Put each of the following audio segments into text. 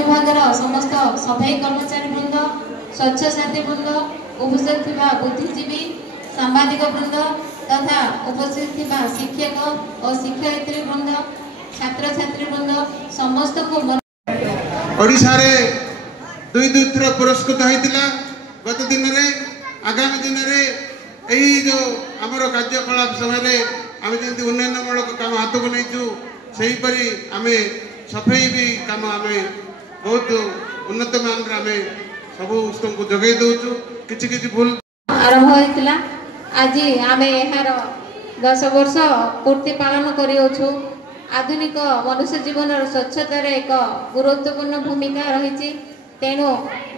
विभाग समस्त सफाई कर्मचारी वृंद स्वच्छ साथी वृंद उपस्थित बुद्धिजीवी सांबादिक वृंद तथा उपस्थित शिक्षक और शिक्षयित्री वृंद छात्र छात्री वृंद समस्त को ओडिशा रे दुई थर पुरस्कृत होता गत दिन में आगामी दिन में यही जो आमर कार्यकलाप समय आम जमी उन्नयनमूलक काम हाथ को नहीं सहीपरी आम सफाई भी काम आम बहुत उन्नत मान आम सब को जगै दौचु कि भूल आरंभ होता आज आम यार 10 वर्ष पूर्ति पालन करूँ। आधुनिक मनुष्य जीवन स्वच्छतार एक गुरुत्वपूर्ण भूमिका रही तेणु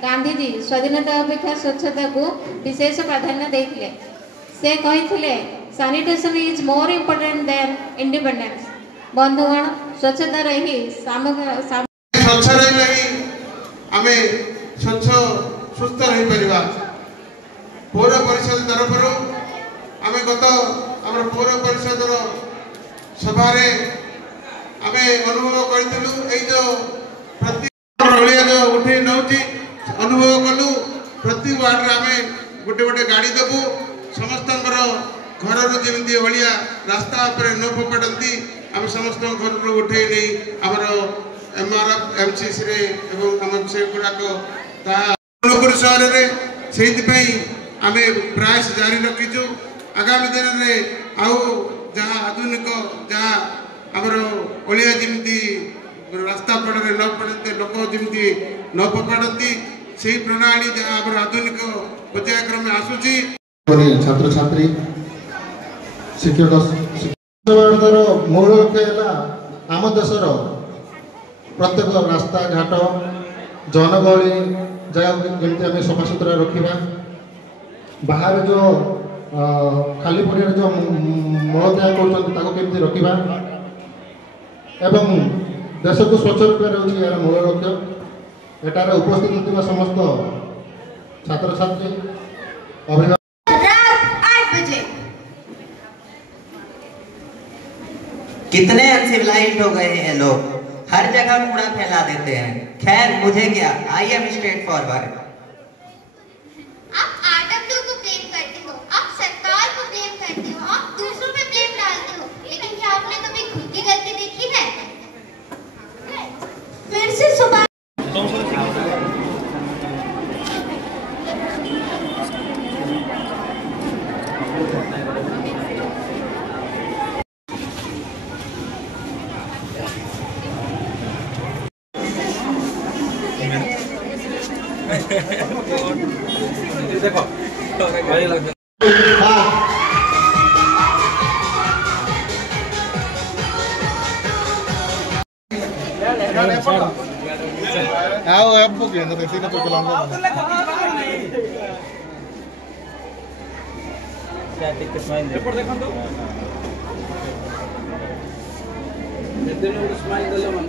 गांधीजी स्वाधीनता अपेक्षा स्वच्छता को विशेष प्राधान्य देते। से कही sanitation is more important than independence. बंधुगण स्वच्छता रही स्वच्छ रही आम स्वच्छ सुस्थ रही परिवा। पौर परिषद तरफ आम गत आम पौर परिषद सभारे आम अनुभव करूँ जो प्रति जो उठे नौ अनुभव कलु प्रति वार्ड आम गोटे गोटे गाड़ी देवु समस्त घर जमी भाया रास्ता पर न फोपाड़ती आम समस्त घर उठे नहीं आमर MRF MCC आम से गुड़ाक अनुपुर सहर में आम प्रयास जारी रखीचु। आगामी दिन में आउ जहाँ आधुनिक जहाँ आमर अलिया जमी रास्ता पड़े न पड़ते लोक जमी न फोपाड़ती से प्रणाली जहाँ आम आधुनिक पर्यायक्रम आसूची छात्र छात्री शिक्षक मूल लक्ष्य है आम देशर प्रत्येक रास्ता घाट जनगहली जगह केमती आम सफा सुतरा रखा बाहर जो खाली पड़िया जो मलत्याग करमती रखा एवं देश को स्वच्छ रखा यार मूल लक्ष्य। एटार उपस्थित होता समस्त छात्र छात्री अभिभावक कितने अनसिविलाइज्ड हो गए हैं लोग, हर जगह कूड़ा फैला देते हैं। खैर मुझे क्या, आई एम स्ट्रेट फॉरवर्ड। आप आरडब्ल्यू को ब्लेम करते हो, आप सरकार को ब्लेम करते हो, आप दूसरों पे ब्लेम डालते हो, लेकिन क्या आपने कभी खुद की गलती देखी है? फिर से सुबह देखो आओ ऐप बुक है ना तो सीधा तो चलाऊंगा क्या टिक स्माइल रिपोर्ट देखो तो इतने स्माइल दलो मन